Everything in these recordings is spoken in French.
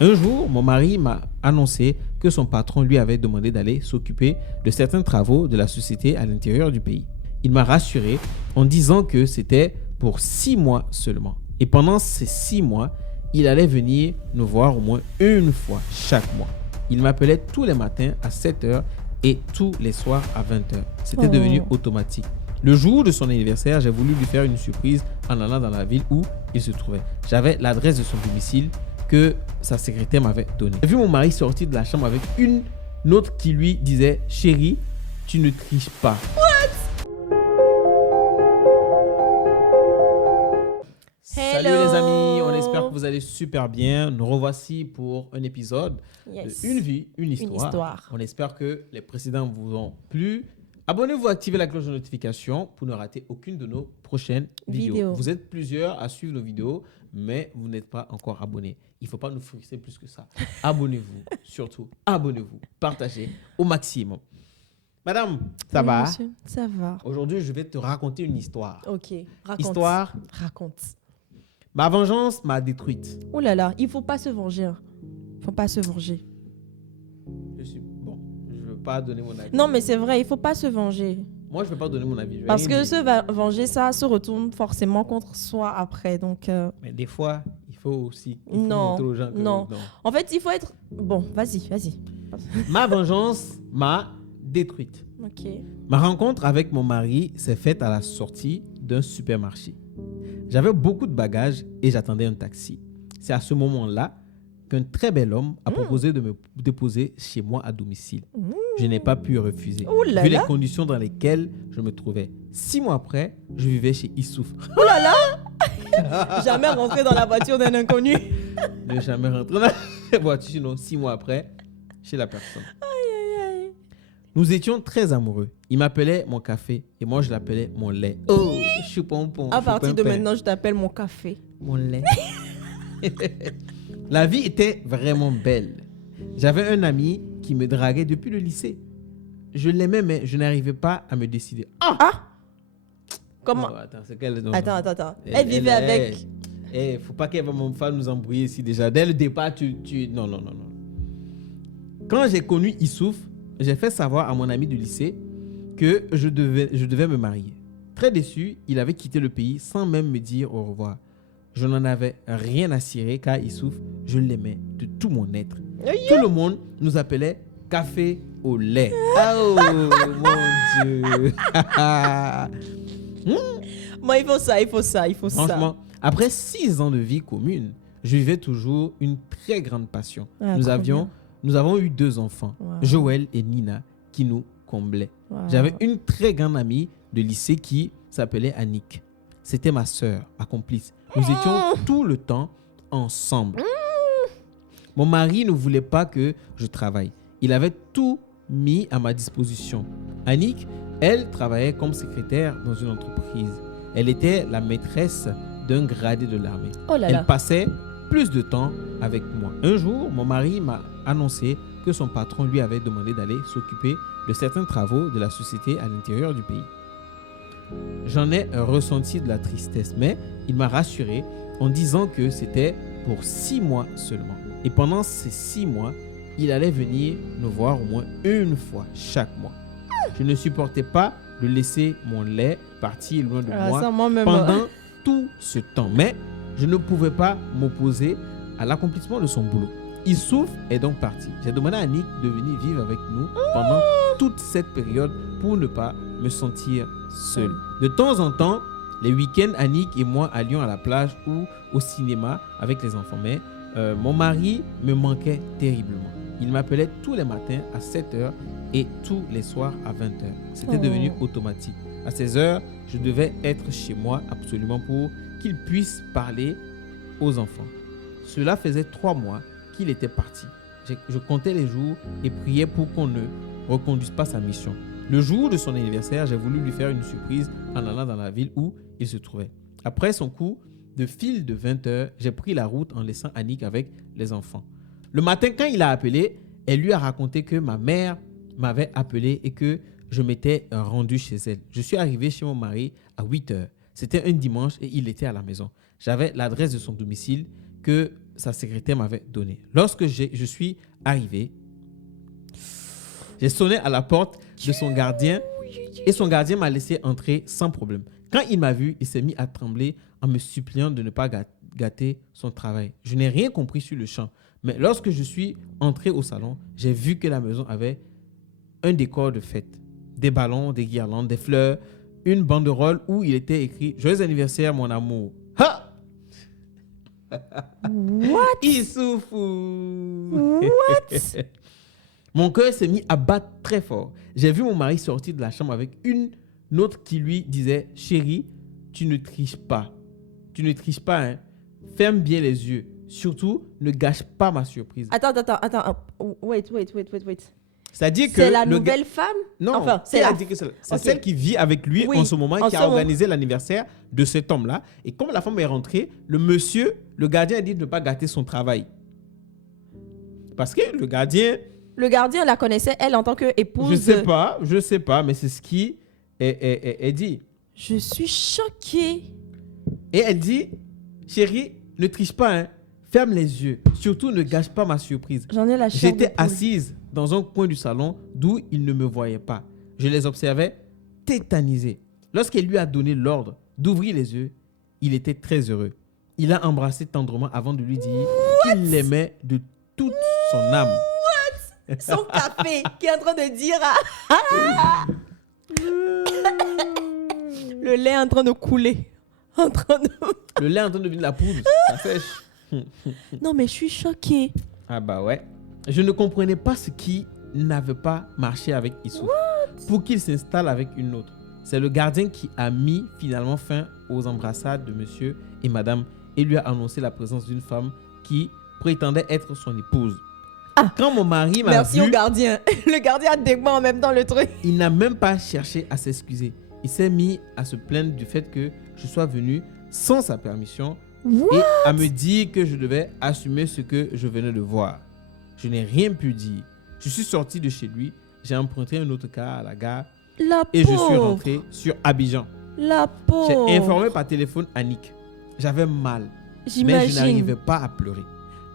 Un jour, mon mari m'a annoncé que son patron lui avait demandé d'aller s'occuper de certains travaux de la société à l'intérieur du pays. Il m'a rassuré en disant que c'était pour 6 mois seulement. Et pendant ces 6 mois, il allait venir nous voir au moins une fois chaque mois. Il m'appelait tous les matins à 7h et tous les soirs à 20h. C'était devenu automatique. Le jour de son anniversaire, j'ai voulu lui faire une surprise en allant dans la ville où il se trouvait. J'avais l'adresse de son domicile que sa secrétaire m'avait donnée. J'ai vu mon mari sortir de la chambre avec une autre qui lui disait « Chérie, tu ne triches pas. » Salut les amis, on espère que vous allez super bien. Nous revoici pour un épisode de Une vie, une histoire. On espère que les précédents vous ont plu. Abonnez-vous, activez la cloche de notification pour ne rater aucune de nos prochaines vidéos. Vous êtes plusieurs à suivre nos vidéos, mais vous n'êtes pas encore abonnés. Il ne faut pas nous frustrer plus que ça. Abonnez-vous, surtout. Abonnez-vous. Partagez au maximum. Madame, ça va? Monsieur, ça va. Aujourd'hui, je vais te raconter une histoire. Ok, raconte. Histoire. Raconte. Ma vengeance m'a détruite. Oh là là, il faut pas se venger. Faut pas se venger. Je veux pas donner mon avis. Non, mais c'est vrai, il faut pas se venger. Moi, je veux pas donner mon avis. Parce que se venger, ça se retourne forcément contre soi après. Donc. Mais des fois, il faut aussi non, montrer aux gens que non. En fait, il faut être. Bon, vas-y. Ma vengeance m'a détruite. Ok. Ma rencontre avec mon mari s'est faite à la sortie d'un supermarché. J'avais beaucoup de bagages et j'attendais un taxi. C'est à ce moment-là qu'un très bel homme a proposé de me déposer chez moi à domicile. Je n'ai pas pu refuser, vu les conditions dans lesquelles je me trouvais. 6 mois après, je vivais chez Issouf. Oh là là. Jamais rentré dans la voiture d'un inconnu. Ne jamais rentrer dans la voiture, sinon 6 mois après, chez la personne. Aïe. Nous étions très amoureux. Il m'appelait mon café et moi je l'appelais mon lait. Oh, choupompon. À partir de maintenant, je t'appelle mon café. Mon lait. La vie était vraiment belle. J'avais un ami qui me draguait depuis le lycée. Je l'aimais, mais je n'arrivais pas à me décider. Comment? Oh, attends, c'est quelle... Attends. Elle vivait avec... Faut pas qu'elle va nous embrouiller ici déjà. Dès le départ, Non. Quand j'ai connu Issouf, j'ai fait savoir à mon ami du lycée que je devais me marier. Très déçu, il avait quitté le pays sans même me dire au revoir. Je n'en avais rien à cirer car Issouf, je l'aimais de tout mon être. Tout le monde nous appelait café au lait. Oh mon Dieu. Moi, il faut ça. Franchement, après 6 ans de vie commune, je vivais toujours une très grande passion. Nous avons eu 2 enfants, Joël et Nina, qui nous comblaient. J'avais une très grande amie de lycée qui s'appelait Annick. C'était ma sœur, ma complice. Nous étions tout le temps ensemble. Mon mari ne voulait pas que je travaille. Il avait tout mis à ma disposition. Annick, elle travaillait comme secrétaire dans une entreprise. Elle était la maîtresse d'un gradé de l'armée. Elle passait plus de temps avec moi. Un jour, mon mari m'a annoncé que son patron lui avait demandé d'aller s'occuper de certains travaux de la société à l'intérieur du pays. J'en ai ressenti de la tristesse, mais il m'a rassuré en disant que c'était pour 6 mois seulement. Et pendant ces 6 mois, il allait venir nous voir au moins une fois chaque mois. Je ne supportais pas de laisser mon lait partir loin de moi pendant tout ce temps. Mais je ne pouvais pas m'opposer à l'accomplissement de son boulot. Issouf est donc parti. J'ai demandé à Annick de venir vivre avec nous pendant toute cette période pour ne pas me sentir seul. De temps en temps, les week-ends, Annick et moi allions à la plage ou au cinéma avec les enfants. Mais mon mari me manquait terriblement. Il m'appelait tous les matins à 7h et tous les soirs à 20h. C'était devenu automatique. À 16h, je devais être chez moi absolument pour qu'il puisse parler aux enfants. Cela faisait 3 mois qu'il était parti. Je comptais les jours et priais pour qu'on ne reconduise pas sa mission. Le jour de son anniversaire, j'ai voulu lui faire une surprise en allant dans la ville où il se trouvait. Après son coup de fil de 20h, j'ai pris la route en laissant Annick avec les enfants. Le matin, quand il a appelé, elle lui a raconté que ma mère m'avait appelé et que je m'étais rendu chez elle. Je suis arrivé chez mon mari à 8h. C'était un dimanche et il était à la maison. J'avais l'adresse de son domicile que sa secrétaire m'avait donné. Lorsque je suis arrivé, j'ai sonné à la porte de son gardien et son gardien m'a laissé entrer sans problème. Quand il m'a vu, il s'est mis à trembler en me suppliant de ne pas gâter son travail. Je n'ai rien compris sur le champ, mais lorsque je suis entré au salon, j'ai vu que la maison avait un décor de fête, des ballons, des guirlandes, des fleurs, une banderole où il était écrit « Joyeux anniversaire, mon amour ». Ha! What? Issoufou! What? Mon cœur s'est mis à battre très fort. J'ai vu mon mari sortir de la chambre avec une autre qui lui disait « Chérie, tu ne triches pas. Tu ne triches pas, hein. Ferme bien les yeux. Surtout, ne gâche pas ma surprise. » Attends. Wait. C'est-à-dire que c'est la nouvelle femme? Non, enfin, c'est celle qui vit avec lui en ce moment, qui a organisé l'anniversaire de cet homme-là. Et comme la femme est rentrée, le gardien a dit de ne pas gâter son travail. Parce que le gardien... Le gardien la connaissait, elle, en tant qu'épouse. Je sais pas, mais c'est ce qui est dit. Je suis choquée. Et elle dit, chérie, ne triche pas, hein. Ferme les yeux. Surtout, ne gâche pas ma surprise. J'en ai la chair de poule. J'étais assise dans un coin du salon d'où il ne me voyait pas. Je les observais tétanisés. Lorsqu'elle lui a donné l'ordre d'ouvrir les yeux, il était très heureux. Il l'a embrassé tendrement avant de lui dire qu'il l'aimait de toute son âme. Son café qui est en train de dire le lait est en train de couler. Le lait est en train de devenir la poudre. Ça sèche. Non, mais je suis choquée. Ah bah ouais. Je ne comprenais pas ce qui n'avait pas marché avec Issouf pour qu'il s'installe avec une autre. C'est le gardien qui a mis finalement fin aux embrassades de monsieur et madame et lui a annoncé la présence d'une femme qui prétendait être son épouse. Quand mon mari m'a vu... Merci au gardien. Le gardien a des mains en même temps le truc. Il n'a même pas cherché à s'excuser. Il s'est mis à se plaindre du fait que je sois venu sans sa permission et à me dire que je devais assumer ce que je venais de voir. Je n'ai rien pu dire. Je suis sorti de chez lui, j'ai emprunté un autre car à la gare et je suis rentré sur Abidjan. La pauvre. J'ai informé par téléphone Annick. J'avais mal, mais je n'arrivais pas à pleurer.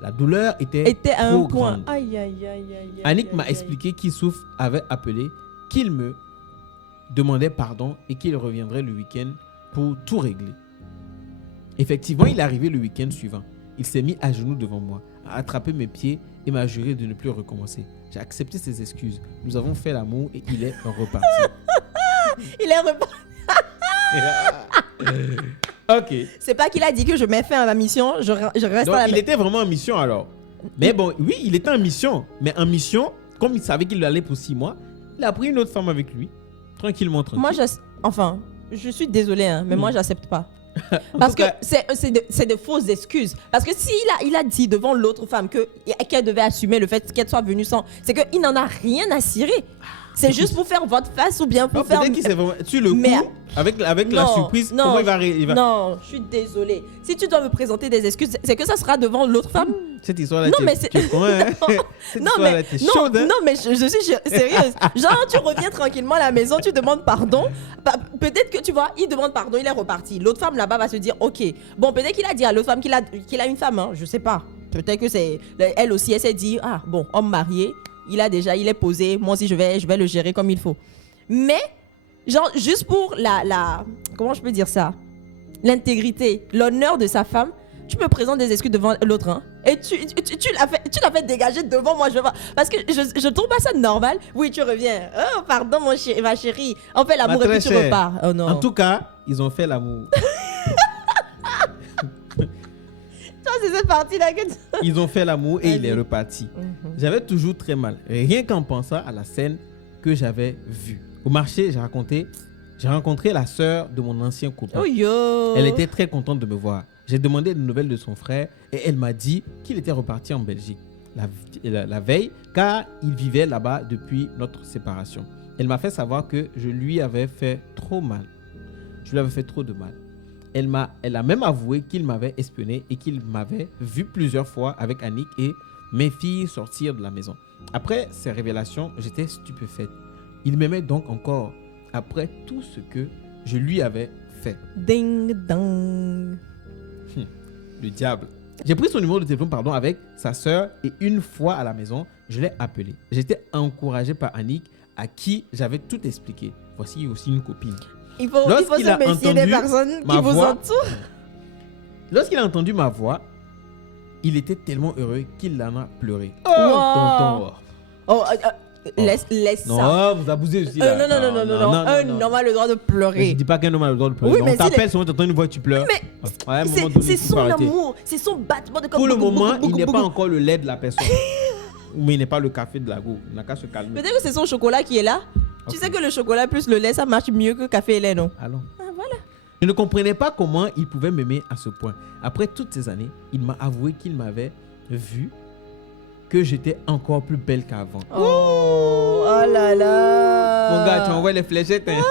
La douleur était à trop un point. grande. Aïe. Annick m'a expliqué qu'Issouf avait appelé, qu'il me demandait pardon et qu'il reviendrait le week-end pour tout régler. Effectivement, il est arrivé le week-end suivant. Il s'est mis à genoux devant moi, a attrapé mes pieds et m'a juré de ne plus recommencer. J'ai accepté ses excuses. Nous avons fait l'amour et il est reparti. Il est reparti. Ok. C'est pas qu'il a dit que je mets fin à ma mission, je reste Donc, à la il était vraiment en mission alors. Mais bon, oui, il était en mission. Mais en mission, comme il savait qu'il allait pour 6 mois, il a pris une autre femme avec lui. Tranquillement, tranquille. Moi, je suis désolée, hein, mais moi, j'accepte pas. Parce que c'est de fausses excuses. Parce que s'il a dit devant l'autre femme qu'elle devait assumer le fait qu'elle soit venue sans... C'est qu'il n'en a rien à cirer. C'est juste pour faire votre face ou bien pour faire... Peut-être qu'il s'est vraiment... Tu le coup, avec la surprise, comment il va... Non, je suis désolée. Si tu dois me présenter des excuses, c'est que ça sera devant l'autre femme. Cette histoire-là, tu es chaude. Non, mais je suis sérieuse. Genre, tu reviens tranquillement à la maison, tu demandes pardon. Peut-être que tu vois, il demande pardon, il est reparti. L'autre femme là-bas va se dire, ok. Bon, peut-être qu'il a dit à l'autre femme qu'il a une femme, hein, je sais pas. Peut-être que c'est... Elle aussi, elle s'est dit, ah, bon, homme marié, il est posé, moi aussi je vais le gérer comme il faut. Mais, genre, juste pour comment je peux dire ça? L'intégrité, l'honneur de sa femme, tu me présentes des excuses devant l'autre, hein? Et tu l'as fait dégager devant moi, je vois. Parce que je trouve pas ça normal. Oui, tu reviens. Oh, pardon, ma chérie. On fait l'amour et puis tu repars. Oh non. En tout cas, ils ont fait l'amour. Toi, c'est cette partie-là que tu... Ils ont fait l'amour et il est reparti. J'avais toujours très mal. Rien qu'en pensant à la scène que j'avais vue. Au marché, j'ai rencontré la sœur de mon ancien copain. Oh yo. Elle était très contente de me voir. J'ai demandé des nouvelles de son frère et elle m'a dit qu'il était reparti en Belgique la veille car il vivait là-bas depuis notre séparation. Elle m'a fait savoir que je lui avais fait trop mal. Je lui avais fait trop de mal. Elle a même avoué qu'il m'avait espionné et qu'il m'avait vu plusieurs fois avec Annick et mes filles sortir de la maison. Après ces révélations, j'étais stupéfaite. Il m'aimait donc encore après tout ce que je lui avais fait. Ding dong. Le diable. J'ai pris son numéro de téléphone avec sa sœur et une fois à la maison, je l'ai appelé. J'étais encouragé par Annick à qui j'avais tout expliqué. Voici aussi une copine. Il faut se méfier des personnes qui vous entourent. Lorsqu'il a entendu ma voix, il était tellement heureux qu'il en a pleuré. Oh, tonton. Laisse ça. Non, vous abusez aussi. Là. Non. Un homme a le droit de pleurer. Mais je dis pas qu'un homme a le droit de pleurer. Oui, on t'appelle, souvent tu entends une voix, tu pleures. Mais c'est son amour, c'est son battement de corps. Pour le moment, il n'est pas encore le lait de la personne. Mais il n'est pas le café de la go. Il n'a qu'à se calmer. Peut-être que c'est son chocolat qui est là. Okay. Tu sais que le chocolat plus le lait, ça marche mieux que café et lait, non? Allons. Voilà. Je ne comprenais pas comment il pouvait m'aimer à ce point. Après toutes ces années, il m'a avoué qu'il m'avait vu, que j'étais encore plus belle qu'avant. Oh là là. Mon gars, tu envoies les fléchettes. Hein?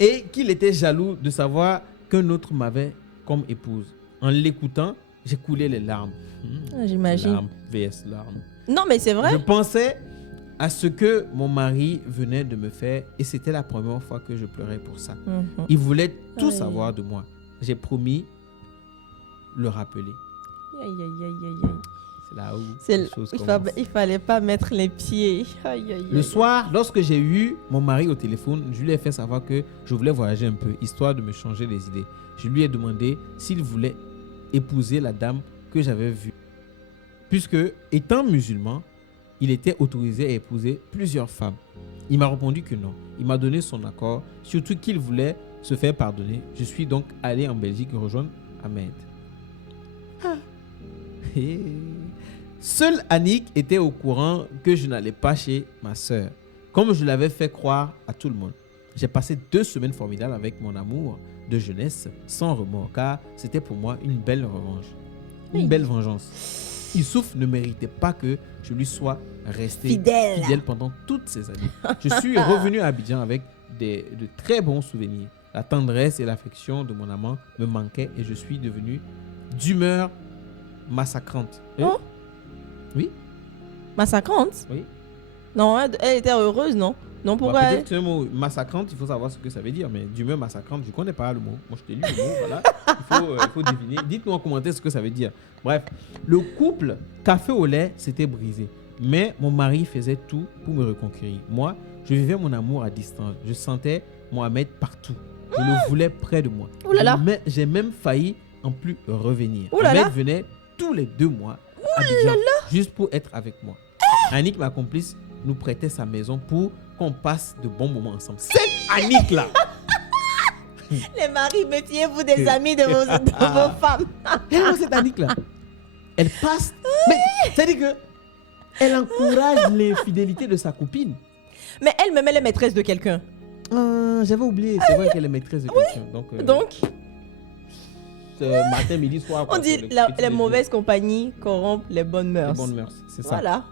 Et qu'il était jaloux de savoir qu'un autre m'avait comme épouse. En l'écoutant, j'ai coulé les larmes. J'imagine. Larmes vs larmes. Non, mais c'est vrai. Je pensais à ce que mon mari venait de me faire et c'était la première fois que je pleurais pour ça. Il voulait tout savoir de moi. J'ai promis le rappeler. Aïe. C'est là où les choses commencent. Il fallait pas mettre les pieds. Le soir, lorsque j'ai eu mon mari au téléphone, je lui ai fait savoir que je voulais voyager un peu, histoire de me changer les idées. Je lui ai demandé s'il voulait épouser la dame que j'avais vue. Puisque, étant musulman, il était autorisé à épouser plusieurs femmes. Il m'a répondu que non. Il m'a donné son accord, surtout qu'il voulait se faire pardonner. Je suis donc allé en Belgique rejoindre Ahmed. Seule Annick était au courant que je n'allais pas chez ma sœur, comme je l'avais fait croire à tout le monde. J'ai passé 2 semaines formidables avec mon amour de jeunesse, sans remords, car c'était pour moi une belle revanche, une belle vengeance. Issouf ne méritait pas que je lui sois resté fidèle pendant toutes ces années. Je suis revenu à Abidjan avec de très bons souvenirs. La tendresse et l'affection de mon amant me manquaient et je suis devenu d'humeur massacrante. Oh. Oui. Massacrante? Oui. Non, elle était heureuse, non? Non, pourquoi peut-être le mot massacrante, il faut savoir ce que ça veut dire, mais d'humeur massacrante, je ne connais pas le mot. Moi, je t'ai lu le mot, voilà. Il faut deviner. Dites-nous en commentaire ce que ça veut dire. Bref, le couple café au lait s'était brisé, mais mon mari faisait tout pour me reconquérir. Moi, je vivais mon amour à distance. Je sentais Mohamed partout. Je le voulais près de moi. Mais j'ai même failli en plus revenir. Ahmed venait tous les 2 mois à Abidjan, juste pour être avec moi. Annick, ma complice, nous prêtait sa maison pour qu'on passe de bons moments ensemble. Cette Annick-là. Les maris, méfiez-vous des amis de vos femmes. Cette Annick-là, elle passe. Mais c'est-à-dire que elle encourage l'infidélité de sa copine. Mais elle-même, elle est maîtresse de quelqu'un. J'avais oublié, c'est vrai qu'elle est maîtresse de quelqu'un. Donc matin, midi, soir. On dit les mauvaises compagnies corrompent les bonnes mœurs. Les bonnes mœurs, c'est ça. Voilà.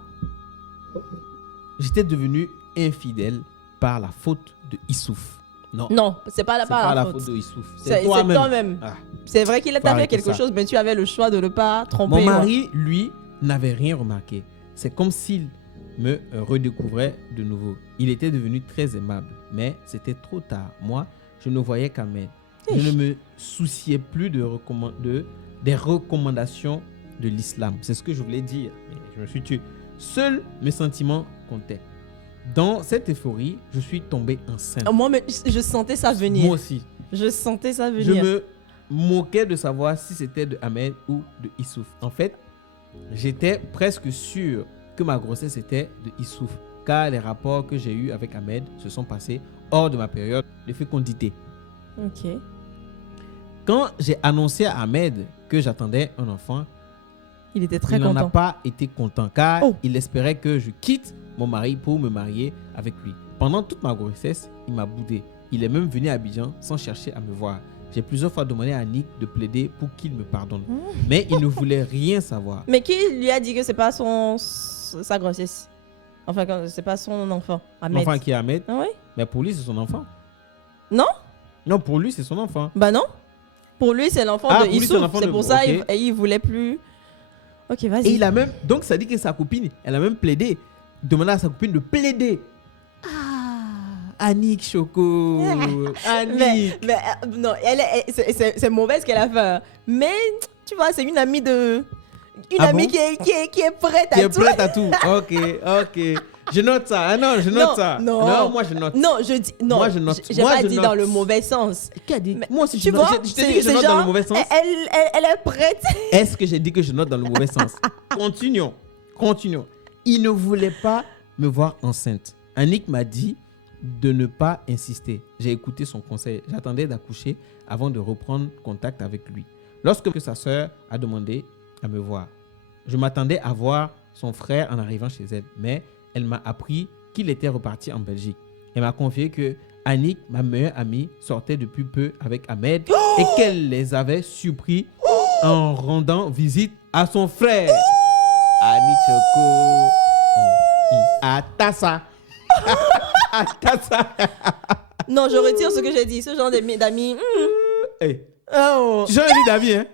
J'étais devenu infidèle par la faute de Issouf. Non, c'est pas la faute de Issouf. C'est toi-même. C'est vrai qu'il t'a fait quelque chose, mais tu avais le choix de ne pas tromper. Mon mari, lui, n'avait rien remarqué. C'est comme s'il me redécouvrait de nouveau. Il était devenu très aimable, mais c'était trop tard. Moi, je ne voyais qu'Ahmed. Je ne me souciais plus des recommandations de l'islam. C'est ce que je voulais dire. Mais je me suis tué. Seuls mes sentiments comptaient. Dans cette euphorie, je suis tombé enceinte. Moi, je sentais ça venir. Moi aussi. Je sentais ça venir. Je me moquais de savoir si c'était de Ahmed ou de Issouf. En fait, j'étais presque sûr que ma grossesse était de Issouf, car les rapports que j'ai eus avec Ahmed se sont passés hors de ma période de fécondité. Ok. Quand j'ai annoncé à Ahmed que j'attendais un enfant, il était très content. Il n'en a pas été content, car il espérait que je quitte mon mari pour me marier avec lui. Pendant toute ma grossesse, il m'a boudé. Il est même venu à Abidjan sans chercher à me voir. J'ai plusieurs fois demandé à Annick de plaider pour qu'il me pardonne. Mais il ne voulait rien savoir. Mais qui lui a dit que c'est pas sa grossesse? Enfin, c'est pas son enfant, Ahmed. L'enfant qui est Ahmed? Ah oui? Mais pour lui, c'est son enfant. Non? Non, pour lui, c'est son enfant. Bah non. Pour lui, c'est l'enfant de Issouf. C'est pour ça qu'il voulait plus... Ok, vas-y. Et il a même... Donc, ça dit que sa copine, elle a même plaidé. Demandé à sa copine de plaider. Annick Choco. Annick. Mais, non, c'est mauvais ce qu'elle a fait. Mais tu vois, c'est une amie de... Une amie qui est prête à tout. Qui est prête à tout. Ok. Je note ça. Ah non, je note ça. Non, moi je note. Non, je dis... Non, moi je note. J'ai pas dit dans le mauvais sens. Qui a dit? Mais, moi aussi, je note. Je t'ai dit que je note dans le mauvais sens. Elle est prête. Est-ce que j'ai dit que je note dans le mauvais sens? Continuons. Il ne voulait pas me voir enceinte. Annick m'a dit de ne pas insister. J'ai écouté son conseil. J'attendais d'accoucher avant de reprendre contact avec lui. Lorsque sa sœur a demandé à me voir, je m'attendais à voir son frère en arrivant chez elle, mais elle m'a appris qu'il était reparti en Belgique. Elle m'a confié que Annick, ma meilleure amie, sortait depuis peu avec Ahmed et qu'elle les avait surpris en rendant visite à son frère. Annick Choco. Atassa. Non, je retire ce que j'ai dit. Ce genre d'amis. Hey. Oh. Tu changes d'amis, hein?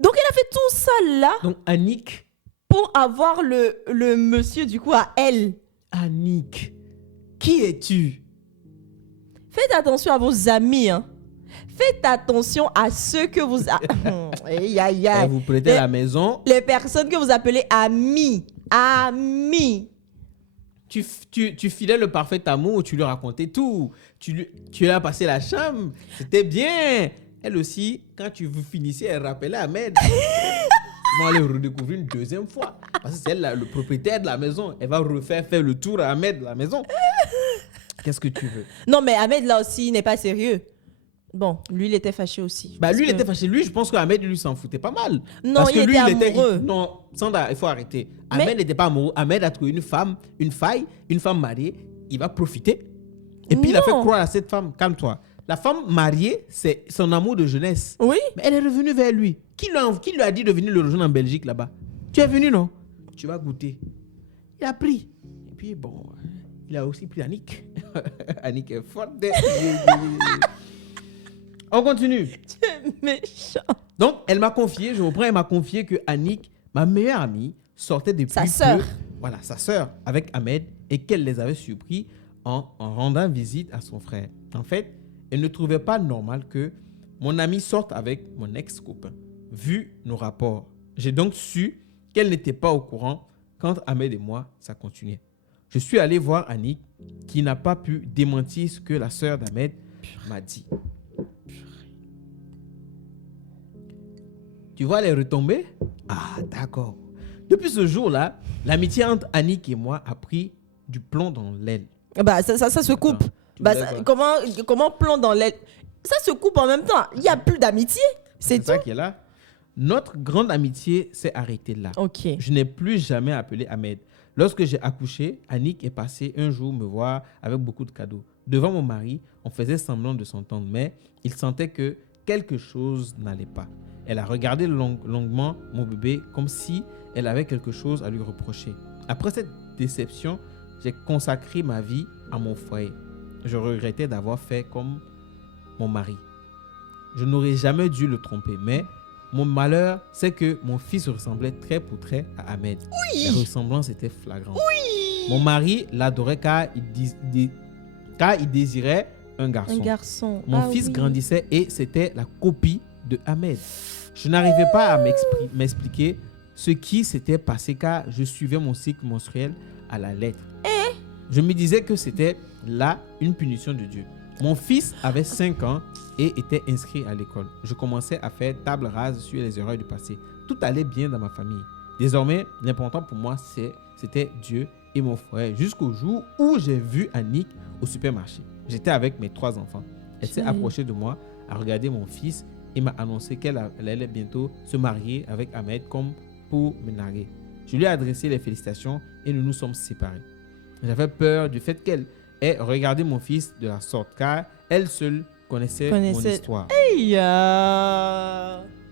Donc, elle a fait tout ça là. Donc, Annick. Pour avoir le monsieur, du coup, à elle. Annick, qui es-tu? Faites attention à vos amis, hein. Faites attention à ceux que vous... Et vous prêtez à la maison. Les personnes que vous appelez amis. Amis. Tu filais le parfait amour, tu lui racontais tout. Tu lui as passé la chambre. C'était bien. Elle aussi, quand tu finissais, elle rappelait Ahmed. Ils vont aller redécouvrir une deuxième fois. Parce que c'est elle, le propriétaire de la maison. Elle va faire le tour à Ahmed de la maison. Qu'est-ce que tu veux? Non, mais Ahmed, là aussi, n'est pas sérieux. Bon, lui, il était fâché aussi. Lui, il était fâché. Lui, je pense qu'Ahmed, lui, s'en foutait pas mal. Non, parce que il lui, était amoureux. Non, Sandra, il faut arrêter. Ahmed n'était pas amoureux. Ahmed a trouvé une femme mariée. Il va profiter. Et puis, il a fait croire à cette femme, calme-toi. La femme mariée, c'est son amour de jeunesse. Oui. Mais elle est revenue vers lui. Qui lui a dit de venir le rejoindre en Belgique, là-bas? Tu es venu, non? Tu vas goûter. Il a pris. Et puis, bon, il a aussi pris Annick. Annick est forte. On continue. Tu es méchant. Donc, elle m'a confié que Annick, ma meilleure amie, sortait depuis sa sœur. Voilà, sa sœur, avec Ahmed, et qu'elle les avait surpris en rendant visite à son frère. En fait, elle ne trouvait pas normal que mon amie sorte avec mon ex-copain. Vu nos rapports, j'ai donc su qu'elle n'était pas au courant quand Ahmed et moi, ça continuait. Je suis allé voir Annick, qui n'a pas pu démentir ce que la sœur d'Ahmed m'a dit. Tu vois les retombées? Ah, d'accord. Depuis ce jour-là, l'amitié entre Annick et moi a pris du plomb dans l'aile. Bah, ça se coupe. Comment plomb dans l'aile? Ça se coupe en même temps. Il n'y a plus d'amitié. C'est tout. Ça qui est là. Notre grande amitié s'est arrêtée là. Ok. Je n'ai plus jamais appelé Ahmed. Lorsque j'ai accouché, Annick est passée un jour me voir avec beaucoup de cadeaux. Devant mon mari, on faisait semblant de s'entendre, mais il sentait que quelque chose n'allait pas. Elle a regardé longuement mon bébé comme si elle avait quelque chose à lui reprocher. Après cette déception, j'ai consacré ma vie à mon foyer. Je regrettais d'avoir fait comme mon mari. Je n'aurais jamais dû le tromper, mais mon malheur, c'est que mon fils ressemblait trait pour trait à Ahmed. Oui. La ressemblance était flagrante. Oui. Mon mari l'adorait car il désirait un garçon. Mon fils grandissait et c'était la copie de Ahmed. Je n'arrivais pas à m'expliquer ce qui s'était passé car je suivais mon cycle menstruel à la lettre. Je me disais que c'était là une punition de Dieu. Mon fils avait 5 ans et était inscrit à l'école. Je commençais à faire table rase sur les erreurs du passé. Tout allait bien dans ma famille. Désormais, l'important pour moi, c'était Dieu et mon frère. Jusqu'au jour où j'ai vu Annick au supermarché. J'étais avec mes 3 enfants. Elle s'est approchée de moi, a regardé mon fils et m'a annoncé qu'elle allait bientôt se marier avec Ahmed comme pour me narguer. Je lui ai adressé les félicitations et nous nous sommes séparés. J'avais peur du fait qu'elle ait regardé mon fils de la sorte car elle seule connaissait mon histoire.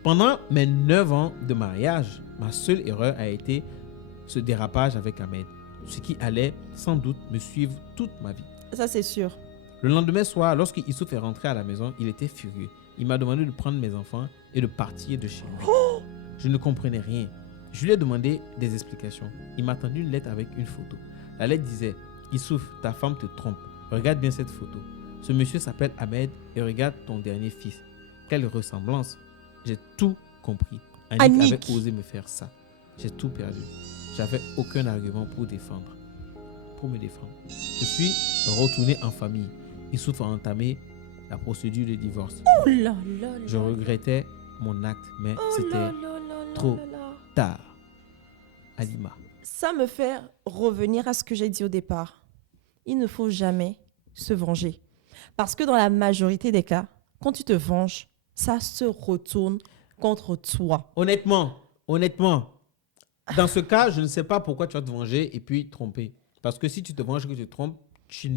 Pendant mes 9 ans de mariage, ma seule erreur a été ce dérapage avec Ahmed, ce qui allait sans doute me suivre toute ma vie. Ça, c'est sûr. Le lendemain soir, lorsque Issouf est rentré à la maison, il était furieux. Il m'a demandé de prendre mes enfants et de partir de chez lui. Je ne comprenais rien. Je lui ai demandé des explications. Il m'a tendu une lettre avec une photo. La lettre disait « Issouf, ta femme te trompe. regarde bien cette photo. Ce monsieur s'appelle Ahmed et regarde ton dernier fils. Quelle ressemblance. J'ai tout compris. Annick avait osé me faire ça. J'ai tout perdu. J'avais aucun argument pour me défendre. Je suis retourné en famille. Youssouf a entamé la procédure de divorce. Oh là là là. Je regrettais mon acte, mais c'était trop tard. Halima. Ça me fait revenir à ce que j'ai dit au départ. Il ne faut jamais se venger. Parce que dans la majorité des cas, quand tu te venges, ça se retourne contre toi. Honnêtement, dans ce cas, je ne sais pas pourquoi tu vas te venger et puis tromper. Parce que si tu te venges et que tu te trompes, tu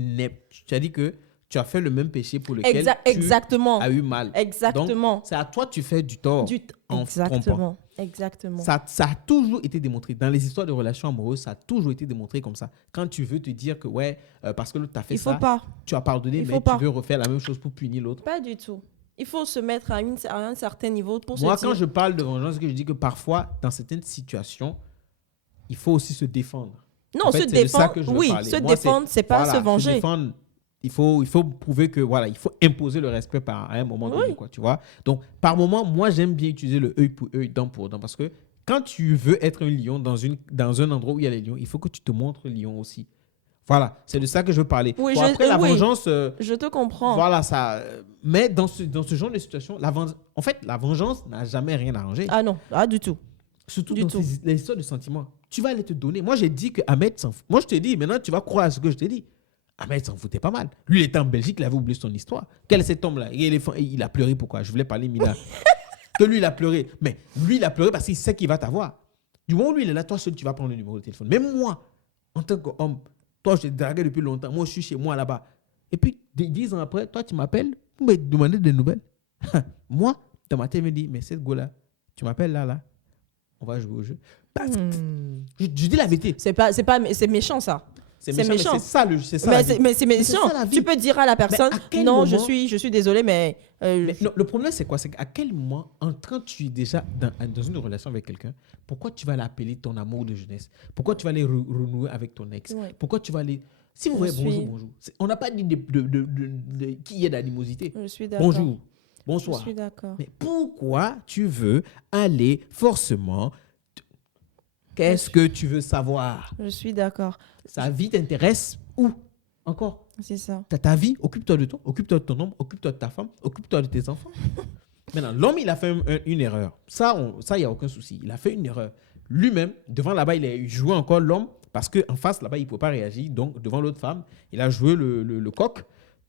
as dit que tu as fait le même péché pour lequel tu as eu mal. Exactement. Donc, c'est à toi que tu fais du tort en trompant. Exactement. Ça a toujours été démontré. Dans les histoires de relations amoureuses, ça a toujours été démontré comme ça. Quand tu veux te dire que, parce que l'autre t'a fait ça, tu as pardonné, mais tu veux refaire la même chose pour punir l'autre. Pas du tout. Il faut se mettre à un certain niveau pour Moi, se dire... quand je parle de vengeance, je dis que parfois, dans certaines situations, il faut aussi se défendre. Non, se défendre, oui, se défendre, c'est pas se venger. Se défendre, il faut prouver que, il faut imposer le respect à un moment donné, tu vois. Donc, par moment, moi, j'aime bien utiliser le œil pour œil, dent pour dent, parce que quand tu veux être un lion dans un endroit où il y a les lions, il faut que tu te montres lion aussi. Voilà, c'est de ça que je veux parler. Oui, après, la vengeance... je te comprends. Voilà, ça... Mais dans ce genre de situation, la vengeance n'a jamais rien arrangé. Ah non, du tout. Surtout dans les histoires de sentiments. Tu vas aller te donner. Moi, j'ai dit que Ahmed s'en fout. Moi, je te dis, maintenant, tu vas croire à ce que je te dis. Ahmed s'en foutait pas mal. Lui, il était en Belgique, il avait oublié son histoire. Quel est cet homme-là? Il a pleuré pourquoi? Je voulais parler Mila. Que lui, il a pleuré. Mais lui, il a pleuré parce qu'il sait qu'il va t'avoir. Du moment où lui, il est là, toi seul, tu vas prendre le numéro de téléphone. Même moi, en tant qu'homme, toi, je t'ai dragué depuis longtemps. Moi, je suis chez moi là-bas. Et puis, 10 ans après, toi, tu m'appelles pour me demander des nouvelles. Moi, dans ma tête, me dit, mais cette go-là, tu m'appelles là. On va jouer au jeu. Je dis la vérité. C'est méchant, ça. C'est méchant. C'est ça. Mais c'est méchant. Tu peux dire à la personne, non, je suis désolé, mais... Non, le problème, c'est quoi? C'est qu'à quel moment, quand tu es déjà dans une relation avec quelqu'un, pourquoi tu vas l'appeler ton amour de jeunesse? Pourquoi tu vas aller renouer avec ton ex? Pourquoi tu vas aller... Si vous voyez bonjour. On n'a pas dit qu'il y ait d'animosité. Je suis d'accord. Bonjour. Bonsoir. Je suis d'accord. Mais pourquoi tu veux aller forcément... Qu'est-ce que tu veux savoir? Je suis d'accord. Sa vie t'intéresse où? Encore? C'est ça. T'as ta vie, occupe-toi de toi, occupe-toi de ton homme, occupe-toi de ta femme, occupe-toi de tes enfants. Maintenant, l'homme, il a fait une erreur. Ça, il n'y a aucun souci. Il a fait une erreur. Lui-même, devant là-bas, il a joué encore l'homme parce qu'en face, là-bas, il ne pouvait pas réagir. Donc, devant l'autre femme, il a joué le coq.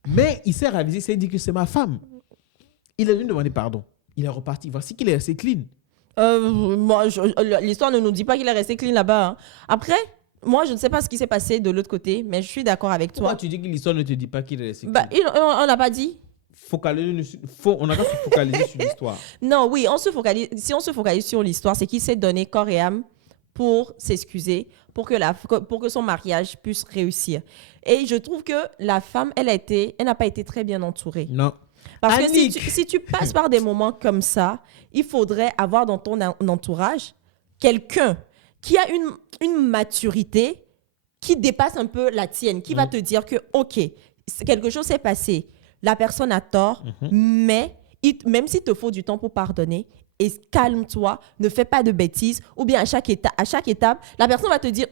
Mais il s'est réalisé, il s'est dit que c'est ma femme. Il a dû demander pardon. Il est reparti. Voici qu'il est resté clean. L'histoire ne nous dit pas qu'il est resté clean là-bas. Hein. Après, moi, je ne sais pas ce qui s'est passé de l'autre côté, mais je suis d'accord avec toi. Pourquoi tu dis que l'histoire ne te dit pas qu'il est resté clean? On n'a pas dit. On n'a qu'à se focaliser sur l'histoire. Non, oui, si on se focalise sur l'histoire, c'est qu'il s'est donné corps et âme pour s'excuser, pour que son mariage puisse réussir. Et je trouve que la femme, elle n'a pas été très bien entourée. Non. Parce que si tu passes par des moments comme ça, il faudrait avoir dans ton entourage quelqu'un qui a une maturité qui dépasse un peu la tienne, qui va te dire que, OK, quelque chose s'est passé, la personne a tort, mais même s'il te faut du temps pour pardonner, et calme-toi, ne fais pas de bêtises, ou bien à chaque étape, la personne va te dire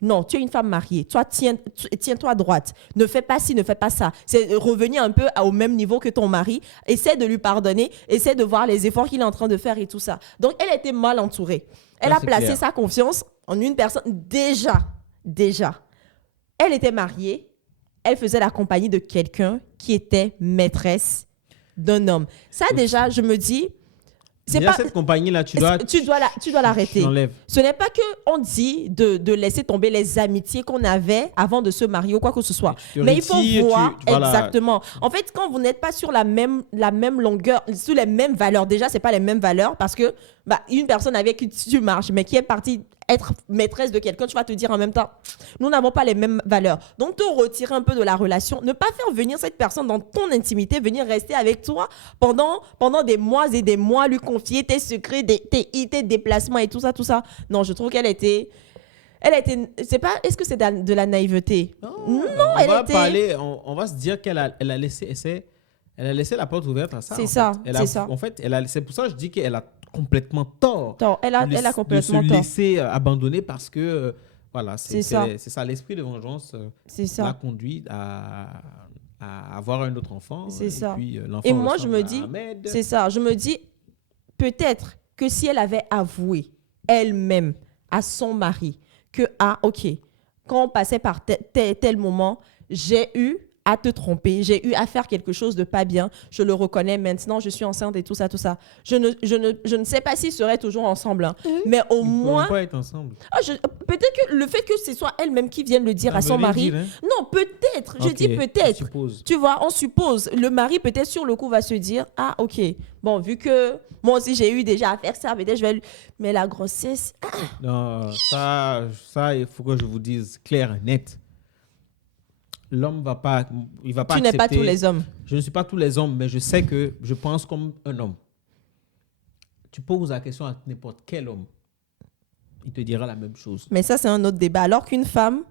non, tu es une femme mariée, toi tiens-toi droite, ne fais pas ci, ne fais pas ça. C'est revenir un peu au même niveau que ton mari, essaie de lui pardonner, essaie de voir les efforts qu'il est en train de faire et tout ça. Donc elle était mal entourée. Elle a placé sa confiance en une personne déjà. Elle était mariée, elle faisait la compagnie de quelqu'un qui était maîtresse d'un homme. Ça déjà, je me dis... cette compagnie-là, tu dois l'arrêter. Ce n'est pas qu'on dit de laisser tomber les amitiés qu'on avait avant de se marier ou quoi que ce soit. Mais il faut voir exactement. En fait, quand vous n'êtes pas sur la même longueur, sur les mêmes valeurs, déjà, ce n'est pas les mêmes valeurs parce que une personne avec qui tu marches, mais qui est partie être maîtresse de quelqu'un, tu vas te dire en même temps, nous n'avons pas les mêmes valeurs. Donc, te retirer un peu de la relation, ne pas faire venir cette personne dans ton intimité, venir rester avec toi pendant des mois et des mois, lui confier tes secrets, tes déplacements et tout ça. Non, je trouve qu'elle était c'est pas, est-ce que c'est de la naïveté? Non, on va se dire qu'elle a laissé la porte ouverte à ça. C'est ça. En fait, c'est pour ça que je dis qu'elle a complètement tort. Elle a complètement tort. De se laisser abandonner parce que, voilà, c'est ça. L'esprit de vengeance l'a conduit à avoir un autre enfant. C'est ça. Puis, et moi, je me dis, c'est ça. Je me dis, peut-être que si elle avait avoué elle-même à son mari que, ok, quand on passait par tel moment, j'ai eu à te tromper, j'ai eu à faire quelque chose de pas bien, je le reconnais, maintenant je suis enceinte et tout ça. Je ne sais pas s'ils seraient toujours ensemble, hein, mais au moins... Ils ne pourront pas être ensemble. Peut-être que le fait que ce soit elle-même qui vienne le dire à son mari... Non, peut-être, je dis peut-être. Tu vois, on suppose. Le mari, peut-être sur le coup, va se dire, ok, bon, vu que moi aussi j'ai eu déjà à faire ça, peut-être je vais... Mais la grossesse... Non, ça, il faut que je vous dise clair, net. L'homme va pas accepter. Tu n'es pas tous les hommes. Je ne suis pas tous les hommes, mais je pense comme un homme. Tu poses la question à n'importe quel homme, il te dira la même chose. Mais ça, c'est un autre débat. Alors qu'une femme,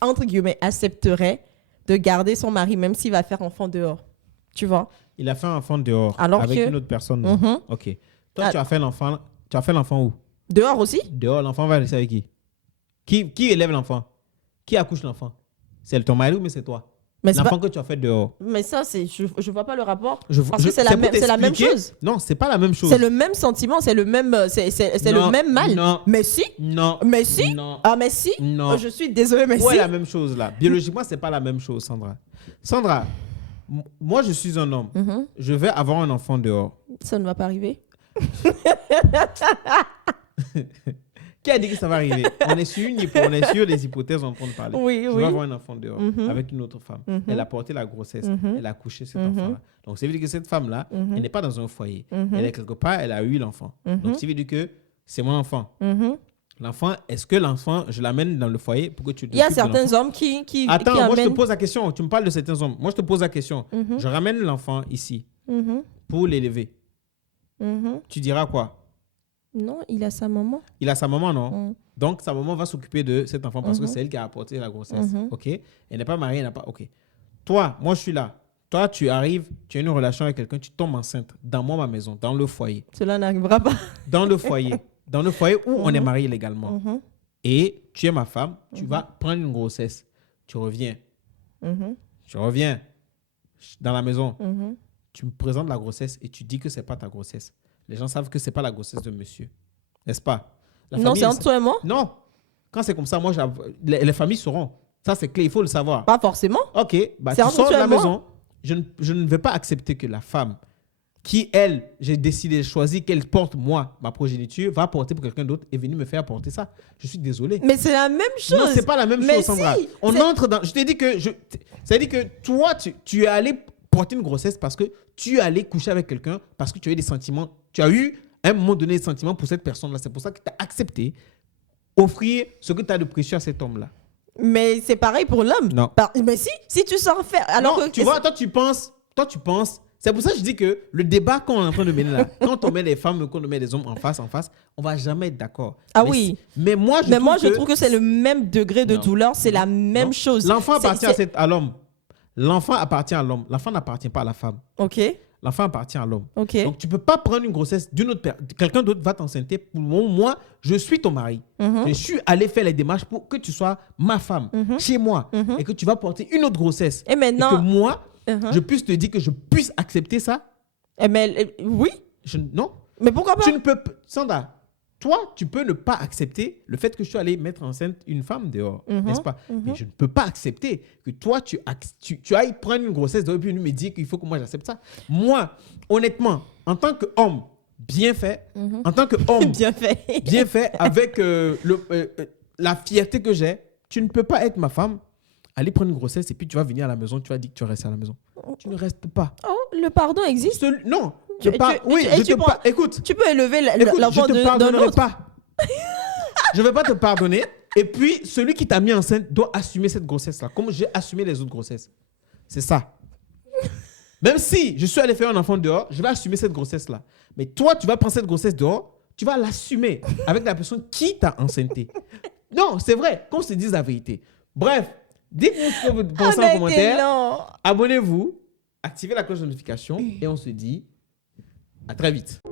entre guillemets, accepterait de garder son mari, même s'il va faire enfant dehors. Tu vois? Il a fait un enfant dehors avec une autre personne. Ok. Toi, tu as fait l'enfant où? Dehors aussi? Dehors, l'enfant va rester avec qui? Qui élève l'enfant? Qui accouche l'enfant? C'est ton mari ou mais c'est toi? L'enfant que tu as fait dehors. Mais ça, je vois pas le rapport. Parce que c'est la même chose. Non, c'est pas la même chose. C'est le même sentiment, c'est le même mal. Non. Mais si. Non. Mais si. Non. Mais si. Non. Je suis désolée, mais si. Ouais, la même chose là. Biologiquement, c'est pas la même chose, Sandra. Sandra, moi, je suis un homme. Je vais avoir un enfant dehors. Ça ne va pas arriver. Qui a dit que ça va arriver? On est sur les hypothèses en train de parler. Oui, je vais avoir un enfant dehors avec une autre femme. Elle a porté la grossesse. Elle a accouché cet enfant-là. Donc, ça veut dire que cette femme-là, elle n'est pas dans un foyer. Elle est quelque part, elle a eu l'enfant. Donc, ça veut dire que c'est mon enfant. L'enfant, est-ce que l'enfant, je l'amène dans le foyer pour que tu... Il y a certains hommes qui Attends, moi, je te pose la question. Tu me parles de certains hommes. Moi, je te pose la question. Je ramène l'enfant ici pour l'élever. Tu diras quoi? Non, il a sa maman. Il a sa maman, non? Donc, sa maman va s'occuper de cet enfant parce que c'est elle qui a apporté la grossesse. OK? Elle n'est pas mariée, elle n'a pas... OK. Toi, moi, je suis là. Toi, tu arrives, tu as une relation avec quelqu'un, tu tombes enceinte dans ma maison, dans le foyer. Cela n'arrivera pas. Dans le foyer. Dans le foyer où on est marié légalement. Et tu es ma femme, tu vas prendre une grossesse. Tu reviens. Tu reviens dans la maison. Tu me présentes la grossesse et tu dis que ce n'est pas ta grossesse. Les gens savent que ce n'est pas la grossesse de monsieur. N'est-ce pas? Non, c'est entre toi et moi? Non. Quand c'est comme ça, moi, les familles sauront. Ça, c'est clé, il faut le savoir. Pas forcément. OK. Tu sors de la maison. Je ne vais pas accepter que la femme qui, elle, j'ai décidé, choisi qu'elle porte, moi, ma progéniture, va porter pour quelqu'un d'autre et venir me faire porter ça. Je suis désolé. Mais c'est la même chose. Non, c'est pas la même chose, Sandra. On entre dans... Je t'ai dit que... Ça veut dire que toi, tu es allé porter une grossesse parce que tu es allé coucher avec quelqu'un, parce que tu as eu des sentiments. Tu as eu, à un moment donné, des sentiments pour cette personne-là. C'est pour ça que tu as accepté offrir ce que tu as de précieux à cet homme-là. Mais c'est pareil pour l'homme. Non. Mais si tu sors faire... Alors non, que... tu vois, toi, tu penses... C'est pour ça que je dis que le débat qu'on est en train de mener là, quand on met les femmes, quand on met les hommes en face, on va jamais être d'accord. Oui. Mais moi, je trouve que c'est le même degré de douleur, c'est la même chose. L'enfant appartient à l'homme. L'enfant appartient à l'homme. L'enfant n'appartient pas à la femme. OK. L'enfant appartient à l'homme. OK. Donc, tu ne peux pas prendre une grossesse d'une autre personne. Quelqu'un d'autre va t'enceinter. Moi, je suis ton mari. Je suis allé faire les démarches pour que tu sois ma femme, chez moi, et que tu vas porter une autre grossesse. Et maintenant... Et que moi, je puisse te dire que je puisse accepter ça. Oui. Non. Mais pourquoi pas? Tu ne peux pas... Sandra, toi, tu peux ne pas accepter le fait que je suis allé mettre enceinte une femme dehors, n'est-ce pas? Mais je ne peux pas accepter que toi, tu ailles prendre une grossesse dehors et puis me dire qu'il faut que moi j'accepte ça. Moi, honnêtement, en tant qu'homme bien fait, en tant qu'homme bien fait avec la fierté que j'ai, tu ne peux pas être ma femme, aller prendre une grossesse et puis tu vas venir à la maison, tu vas dire que tu vas rester à la maison. Tu ne restes pas. Oh, le pardon existe? Non. Écoute, tu peux élever l'enfant d'un autre. Je ne vais pas te pardonner. Et puis, celui qui t'a mis enceinte doit assumer cette grossesse-là, comme j'ai assumé les autres grossesses. C'est ça. Même si je suis allé faire un enfant dehors, je vais assumer cette grossesse-là. Mais toi, tu vas prendre cette grossesse dehors, tu vas l'assumer avec la personne qui t'a enceinté. Non, c'est vrai, qu'on se dise la vérité. Bref, dites-nous ce que vous pensez en commentaire. Abonnez-vous, activez la cloche de notification et on se dit à très vite.